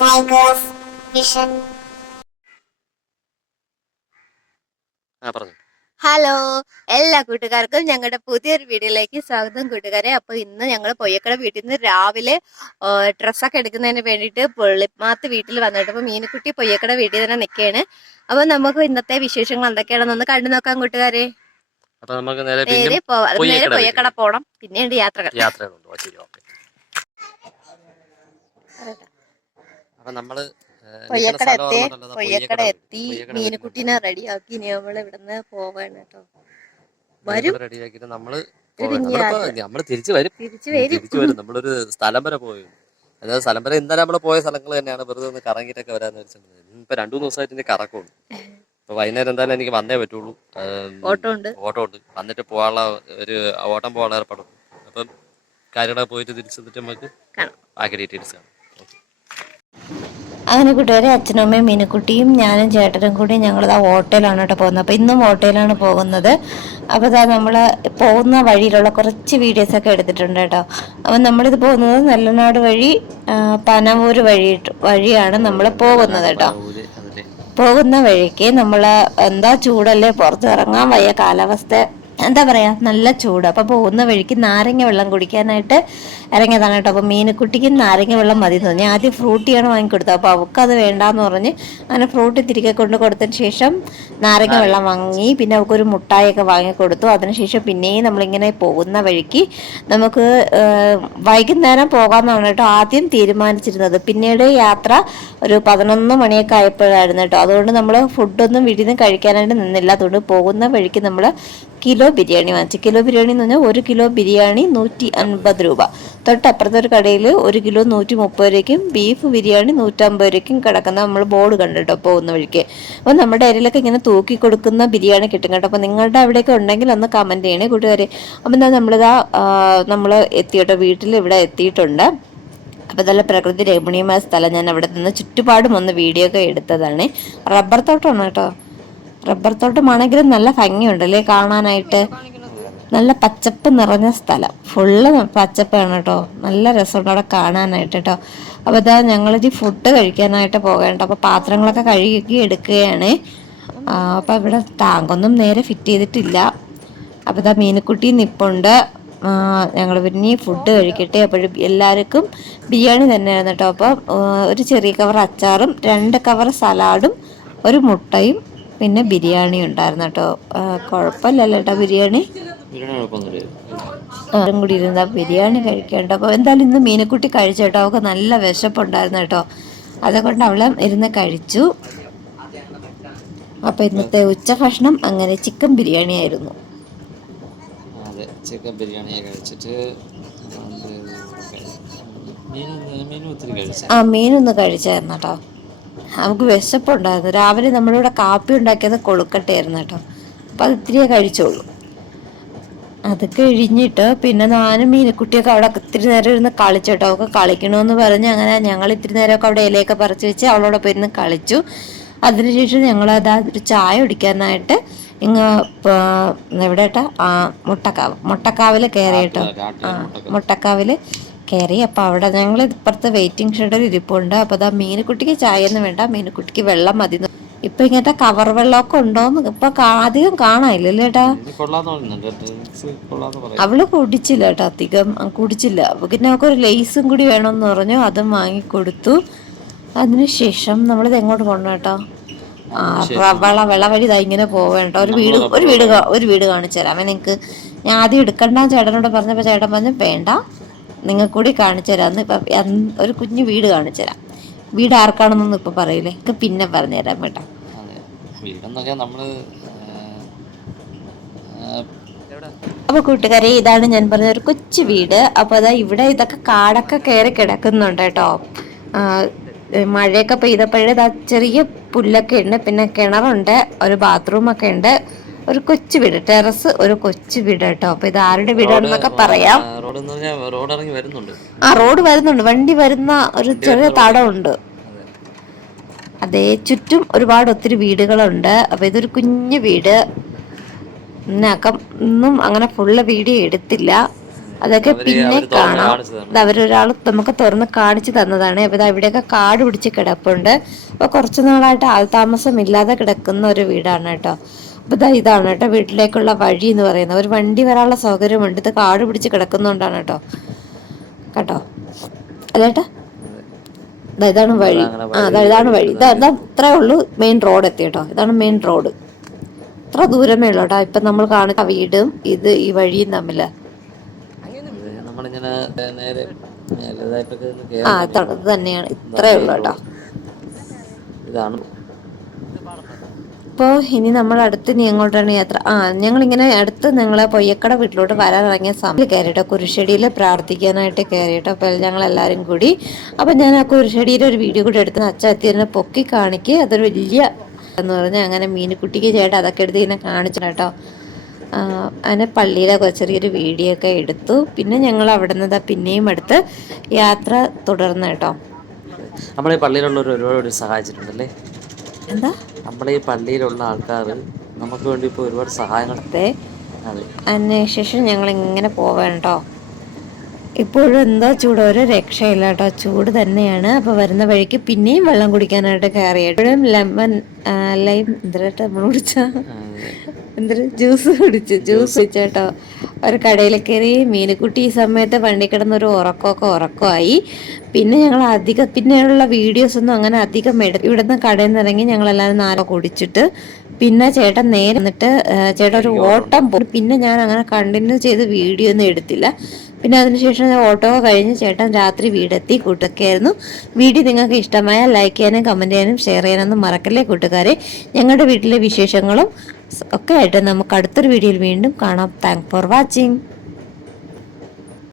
Tigers Vision. Hello, എല്ലാ കൂട്ടുകാർക്കും ഞങ്ങളുടെ പുതിയൊരു വീഡിയോയിലേക്ക് സ്വാഗതം കൂട്ടുകാരെ. അപ്പൊ ഇന്ന് ഞങ്ങൾ പൊയ്യക്കട വീട്ടിൽ നിന്ന് രാവിലെ ഡ്രസ്സൊക്കെ എടുക്കുന്നതിന് വേണ്ടിയിട്ട് പുള്ളിമാത്ത് വീട്ടിൽ വന്നിട്ട് അപ്പൊ മീനുക്കുട്ടി പൊയ്യക്കട വീട്ടിൽ തന്നെ നിൽക്കുകയാണ്. അപ്പൊ നമുക്ക് ഇന്നത്തെ വിശേഷങ്ങൾ എന്തൊക്കെയാണെന്നൊന്ന് കണ്ടു നോക്കാം കൂട്ടുകാരെ. അപ്പൊ നമുക്ക് നേരെ പൊയ്യക്കട പോണം, പിന്നെയുണ്ട് യാത്രകൾ. അപ്പൊ നമ്മള് പൊയ്യക്കട എത്തി, മീനുക്കുട്ടീനെ റെഡിയാക്കി. ഇനി നമ്മള് ഇവിടുന്ന് പോവാണ് കേട്ടോ. റെഡിയാക്കിട്ട് നമ്മള് തിരിച്ചു വരും. നമ്മളൊരു സ്ഥലം വരെ പോയി. അതായത് സ്ഥലം വരെ ഇന്നലെ നമ്മള് പോയ സ്ഥലങ്ങൾ തന്നെയാണ്. വെറുതെ ഒന്ന് കറങ്ങിട്ടൊക്കെ വരാന്ന് വെച്ചിട്ടുണ്ടെങ്കിൽ ഇപ്പൊ 2-3 ദിവസമായിട്ട് കറക്കമുള്ളൂ. അപ്പൊ വൈകുന്നേരം എന്തായാലും എനിക്ക് വന്നേ പറ്റുള്ളൂ. ഓട്ടോ ഉണ്ട്. വന്നിട്ട് പോകാനുള്ള ഒരു ഓട്ടം പോകാനുള്ള ഏർപ്പെടും. അപ്പം കാര്യങ്ങളൊക്കെ പോയിട്ട് തിരിച്ചു വന്നിട്ട് നമുക്ക് ബാക്കി ഡീറ്റെയിൽസ് കാണാം. അങ്ങനെ കൂട്ടുകാരെ, അച്ഛനും അമ്മയും മീനുക്കുട്ടിയും ഞാനും ചേട്ടനും കൂടി ഞങ്ങളിതാ ഹോട്ടലാണ് കേട്ടോ പോകുന്നത്. അപ്പോൾ ഇന്നും ഹോട്ടലാണ് പോകുന്നത്. അപ്പോൾ ഇതാ നമ്മൾ പോകുന്ന വഴിയിലുള്ള കുറച്ച് വീഡിയോസൊക്കെ എടുത്തിട്ടുണ്ട് കേട്ടോ. അപ്പോൾ നമ്മളിത് പോകുന്നത് നെല്ലനാട് വഴി പനവൂർ വഴിയാണ് നമ്മൾ പോകുന്നത് കേട്ടോ. പോകുന്ന വഴിക്ക് നമ്മൾ എന്താ ചൂടല്ലേ, പുറത്തിറങ്ങാൻ വയ്യ, കാലാവസ്ഥ എന്താ പറയാ, നല്ല ചൂട്. അപ്പൊ പോകുന്ന വഴിക്ക് നാരങ്ങ വെള്ളം കുടിക്കാനായിട്ട് ഇറങ്ങിയതാണ് കേട്ടോ. അപ്പൊ മീനുക്കുട്ടിക്ക് നാരങ്ങ വെള്ളം മതി എന്ന് പറഞ്ഞു. ആദ്യം ഫ്രൂട്ടിയാണ് വാങ്ങിക്കൊടുത്തത്. അപ്പൊ അവൾക്കത് വേണ്ടാന്ന് പറഞ്ഞ് അങ്ങനെ ഫ്രൂട്ടി തിരികെ കൊണ്ട് കൊടുത്തതിന് ശേഷം നാരങ്ങ വെള്ളം വാങ്ങി. പിന്നെ അവൾക്കൊരു മുട്ടായൊക്കെ വാങ്ങിക്കൊടുത്തു. അതിനുശേഷം പിന്നെയും നമ്മളിങ്ങനെ പോകുന്ന വഴിക്ക് നമുക്ക് വൈകുന്നേരം പോകാമെന്നാണ് കേട്ടോ ആദ്യം തീരുമാനിച്ചിരുന്നത്. പിന്നീട് യാത്ര ഒരു 11 മണിയൊക്കെ ആയപ്പോഴായിരുന്നു കേട്ടോ. അതുകൊണ്ട് നമ്മൾ ഫുഡൊന്നും വീട്ടിൽ നിന്ന് കഴിക്കാനായിട്ട് നിന്നില്ല. അതുകൊണ്ട് പോകുന്ന വഴിക്ക് നമ്മൾ കിലോ ബിരിയാണി വാങ്ങിച്ചു. കിലോ ബിരിയാണി എന്ന് പറഞ്ഞാൽ 1 കിലോ ബിരിയാണി 150 രൂപ. തൊട്ടപ്പുറത്തെ ഒരു കടയിൽ 1 കിലോ 130 രൂപയ്ക്കും ബീഫ് ബിരിയാണി 150 രൂപയ്ക്കും കിടക്കുന്ന നമ്മൾ ബോർഡ് കണ്ടിട്ടോ പോകുന്ന വഴിക്ക്. അപ്പോൾ നമ്മുടെ ഏരിയയിലൊക്കെ ഇങ്ങനെ തൂക്കി കൊടുക്കുന്ന ബിരിയാണി കിട്ടും കേട്ടോ. അപ്പോൾ നിങ്ങളുടെ അവിടെയൊക്കെ ഉണ്ടെങ്കിൽ ഒന്ന് കമൻറ്റ് ചെയ്യണേ കൂട്ടുകാരെ. അപ്പം എന്താ നമ്മൾ എത്തിയിട്ടോ, വീട്ടിൽ ഇവിടെ എത്തിയിട്ടുണ്ട്. അപ്പോൾ നല്ല പ്രകൃതി രമണീയമായ സ്ഥലം. ഞാൻ അവിടെ നിന്ന് ചുറ്റുപാടും ഒന്ന് വീഡിയോ ഒക്കെ എടുത്തതാണ്. റബ്ബർ തോട്ടമാണ് കേട്ടോ. റബ്ബർ തോട്ടമാണെങ്കിലും നല്ല ഭംഗിയുണ്ടല്ലേ കാണാനായിട്ട്. നല്ല പച്ചപ്പ് നിറഞ്ഞ സ്ഥലം, ഫുള്ള് പച്ചപ്പാണ് കേട്ടോ. നല്ല രസമുണ്ട് അവിടെ കാണാനായിട്ട് കേട്ടോ. അപ്പോൾ ഇതാ ഞങ്ങളിത് ഫുഡ് കഴിക്കാനായിട്ട് പോകേണ്ട. അപ്പോൾ പാത്രങ്ങളൊക്കെ കഴുകി എടുക്കുകയാണ്. അപ്പോൾ ഇവിടെ ടാങ്കൊന്നും നേരെ ഫിറ്റ് ചെയ്തിട്ടില്ല. അപ്പോൾ ഇതാ മീനുക്കുട്ടി നിപ്പുണ്ട്. ഞങ്ങൾ പിന്നെ ഫുഡ് കഴിക്കട്ടെ. അപ്പോഴും എല്ലാവർക്കും ബിരിയാണി തന്നെയായിരുന്നു കേട്ടോ. അപ്പോൾ ഒരു ചെറിയ കവർ അച്ചാറും 2 കവർ സലാഡും 1 മുട്ടയും പിന്നെ ബിരിയാണി ഉണ്ടായിരുന്നു കേട്ടോ. കുഴപ്പമില്ലല്ലോ കേട്ടോ ബിരിയാണി. ആരും കൂടി ഇരുന്ന ബിരിയാണി കഴിക്കണ്ട. അപ്പോൾ എന്തായാലും ഇന്ന് മീനുക്കുട്ടി കഴിച്ചു കേട്ടോ. അവൾക്ക് നല്ല വിശപ്പുണ്ടായിരുന്നു കേട്ടോ. അതുകൊണ്ട് അവള് ഇരുന്ന് കഴിച്ചു. അപ്പോൾ ഇന്നത്തെ ഉച്ചഭക്ഷണം അങ്ങനെ ചിക്കൻ ബിരിയാണി ആയിരുന്നു. ചിക്കൻ ബിരിയാണി കഴിച്ചിട്ട് മീനൊന്ന് കഴിച്ചായിരുന്നു കേട്ടോ. നമുക്ക് വിശപ്പുണ്ടായിരുന്നു. രാവിലെ നമ്മളിവിടെ കാപ്പി ഉണ്ടാക്കിയത് കൊഴുക്കട്ടയായിരുന്നു കേട്ടോ. അപ്പം അത് ഇത്തിരിയേ കഴിച്ചോളൂ. അത് കഴിഞ്ഞിട്ട് പിന്നെ ഞാനും മീനുക്കുട്ടിയൊക്കെ അവിടെ ഇത്തിരി നേരം ഇരുന്ന് കളിച്ചു കേട്ടോ. അവൾക്ക് കളിക്കണമെന്ന് പറഞ്ഞ് അങ്ങനെ ഞങ്ങൾ ഇത്തിരി നേരമൊക്കെ അവിടെ ഇലയൊക്കെ പറിച്ച് വെച്ച് അവളോടൊപ്പം ഇരുന്ന് കളിച്ചു. അതിനുശേഷം ഞങ്ങളത് ഒരു ചായ കുടിക്കാനായിട്ട് എവിടെ കേട്ടോ, മുട്ടക്കാവിൽ കയറി കേട്ടോ. മുട്ടക്കാവിൽ കയറി. അപ്പോൾ അവിടെ ഞങ്ങൾ ഇപ്പുറത്തെ വെയിറ്റിംഗ് ഷെഡിൽ ഇരിപ്പുണ്ട്. അപ്പോൾ അതാ മീനുക്കുട്ടിക്ക് ചായ ഒന്നും വേണ്ട, മീനുക്കുട്ടിക്ക് വെള്ളം മതി. ഇപ്പൊ ഇങ്ങനത്തെ കവർ വെള്ളമൊക്കെ ഉണ്ടോന്ന് ഇപ്പൊ അധികം കാണാനില്ലല്ലോ ചേട്ടാ. അവള് കുടിച്ചില്ല കേട്ടോ, അധികം കുടിച്ചില്ല. പിന്നെ അവൾക്ക് ഒരു ലേസും കൂടി വേണമെന്ന് പറഞ്ഞു, അതും വാങ്ങിക്കൊടുത്തു. അതിനുശേഷം നമ്മളിത് എങ്ങോട്ട് പോകണം കേട്ടോ. വെള വഴി ഇങ്ങനെ പോവേണ്ട. ഒരു വീട് കാണിച്ചു തരാം നിങ്ങൾക്ക്. ഞാൻ ആദ്യം എടുക്കണ്ട ചേട്ടനോട് പറഞ്ഞപ്പോൾ ചേട്ടൻ പറഞ്ഞു വേണ്ട, നിങ്ങൾക്ക് കൂടി കാണിച്ചു തരാം. ഇപ്പം ഒരു കുഞ്ഞു വീട് കാണിച്ചു തരാം. വീട് ആർക്കാണെന്നൊന്നും ഇപ്പൊ പറയില്ലേ, പിന്നെ പറഞ്ഞുതരാം കേട്ടോ. അപ്പൊ കൂട്ടുകാരെ, ഇതാണ് ഞാൻ പറഞ്ഞ ഒരു കൊച്ചു വീട്. അപ്പൊ അതാ ഇവിടെ ഇതൊക്കെ കാടൊക്കെ കയറി കിടക്കുന്നുണ്ട് കേട്ടോ. മഴയൊക്കെ പെയ്തപ്പോഴേ ചെറിയ പുല്ലൊക്കെ ഉണ്ട്. പിന്നെ കിണറുണ്ട്, ഒരു ബാത്റൂം ഒക്കെ ഉണ്ട്. ഒരു കൊച്ചു വീട്, ടെറസ്, ഒരു കൊച്ചു വീട് കേട്ടോ. അപ്പൊ ഇത് ആരുടെ വീടാണെന്നൊക്കെ പറയാം. റോഡ് വരുന്നുണ്ട്, വണ്ടി വരുന്ന ഒരു ചെറിയ തടമുണ്ട്. അതേ ചുറ്റും ഒത്തിരി വീടുകളുണ്ട്. അപ്പൊ ഇതൊരു കുഞ്ഞു വീട്. ഇന്നും അങ്ങനെ ഫുള്ള് വീഡിയോ എടുത്തില്ല. അതൊക്കെ പിന്നെ അവര് തുറന്ന് കാണാം. കാണിച്ചതാണ്. ഇത് അവരൊരാൾ നമുക്ക് തുറന്ന് കാണിച്ചു തന്നതാണ്. അപ്പോൾ ഇത് ഇവിടെയൊക്കെ കാട് പിടിച്ച് കിടപ്പുണ്ട്. അപ്പോൾ കുറച്ച് നാളായിട്ട് ആൾതാമസം ഇല്ലാതെ കിടക്കുന്ന ഒരു വീടാണ് കേട്ടോ. അപ്പോൾ ഇതാണ് കേട്ടോ വീട്ടിലേക്കുള്ള വഴി എന്ന് പറയുന്നത്. ഒരു വണ്ടി വരാനുള്ള സൗകര്യമുണ്ട്. ഇത് കാട് പിടിച്ച് കിടക്കുന്നതുകൊണ്ടാണ് കേട്ടോ. കേട്ടോ അതേട്ടാ, ഇതാണ് വഴി. ഇതാണ് വഴി. ഇത്രേ ഉള്ളൂ മെയിൻ റോഡ് എത്തി കേട്ടോ. ഇതാണ് മെയിൻ റോഡ്. ഇത്ര ദൂരമേ ഉള്ളൂ കേട്ടോ. ഇപ്പം നമ്മൾ കാണുന്ന വീടും ഈ വഴിയും തമ്മില്. നമ്മളിങ്ങനെ നേരെ ഇത് തന്നെയാണ്. ഇത്രേ ഉള്ളൂ കേട്ടോ. ഇതാണ്. അപ്പോൾ ഇനി നമ്മൾ അടുത്ത് ഇനി എങ്ങോട്ടാണ് യാത്ര? ഞങ്ങളിങ്ങനെ അടുത്ത് ഞങ്ങളെ പൊയ്യക്കട വീട്ടിലോട്ട് വരാനിറങ്ങിയ സമയം കയറിയിട്ടോ, കുരിശടിയിൽ പ്രാർത്ഥിക്കാനായിട്ട് കയറിയിട്ടോ. അപ്പോൾ ഞങ്ങളെല്ലാവരും കൂടി. അപ്പം ഞാൻ ആ കുരിശടിയുടെ ഒരു വീഡിയോ കൂടി എടുത്ത് അച്ഛൻ എത്തിയതിനെ പൊക്കി കാണിക്കുക. അതൊരു വലിയ എന്ന് പറഞ്ഞാൽ അങ്ങനെ മീനുകുട്ടിക്ക് ചേട്ടാ അതൊക്കെ എടുത്ത് ഇങ്ങനെ കാണിച്ചു കേട്ടോ. അങ്ങനെ പള്ളിയിലെ ചെറിയൊരു വീഡിയോ ഒക്കെ എടുത്തു. പിന്നെ ഞങ്ങൾ അവിടെ നിന്ന് പിന്നെയും എടുത്ത് യാത്ര തുടർന്ന് കേട്ടോ. നമ്മളെ പള്ളിയിലുള്ളവർ ഒരുപാട് സഹായിച്ചിട്ടുണ്ടല്ലേ. എന്താ നമ്മളെ ഈ പള്ളിയിലുള്ള ആൾക്കാർ നമുക്ക് വേണ്ടി ഇപ്പോൾ ഒരുപാട് സഹായങ്ങൾ. അതിനുശേഷം ഞങ്ങൾ ഇങ്ങനെ പോവേണ്ടോ. ഇപ്പോഴും എന്തോ ചൂട്, ഒരു രക്ഷയില്ല കേട്ടോ, ചൂട് തന്നെയാണ്. അപ്പോൾ വരുന്ന വഴിക്ക് പിന്നെയും വെള്ളം കുടിക്കാനായിട്ട് കയറി. എപ്പോഴും ലൈം നമ്മൾ ജ്യൂസ് കുടിച്ചു കേട്ടോ. ഒരു കടയിൽ കയറി. മീനുകുട്ടി ഈ സമയത്ത് വണ്ടി കിടന്നൊരു ഉറക്കമായി. പിന്നെ ഞങ്ങൾ പിന്നെയുള്ള വീഡിയോസ് ഒന്നും അങ്ങനെ അധികം ഇവിടുന്ന് കടയിൽ നിന്ന് ഇറങ്ങി ഞങ്ങളെല്ലാവരും നാലോ കുടിച്ചിട്ട് പിന്നെ ചേട്ടൻ നേരെ വന്നിട്ട് ചേട്ടൻ ഒരു ഓട്ടം പോയി. പിന്നെ ഞാൻ അങ്ങനെ കണ്ടിന്യൂ ചെയ്ത് വീഡിയോ ഒന്നും എടുത്തില്ല. പിന്നെ അതിനുശേഷം ഓട്ടോ കഴിഞ്ഞ് ചേട്ടൻ രാത്രി വീടെത്തി. കൂട്ടൊക്കെയായിരുന്നു. വീഡിയോ നിങ്ങൾക്ക് ഇഷ്ടമായാൽ ലൈക്ക് ചെയ്യാനും കമൻറ്റ് ചെയ്യാനും ഷെയർ ചെയ്യാനൊന്നും മറക്കല്ലേ കൂട്ടുകാരെ. ഞങ്ങളുടെ വീട്ടിലെ വിശേഷങ്ങളും ഒക്കെ ആയിട്ട് നമുക്ക് അടുത്തൊരു വീഡിയോയിൽ വീണ്ടും കാണാം. Thank for watching.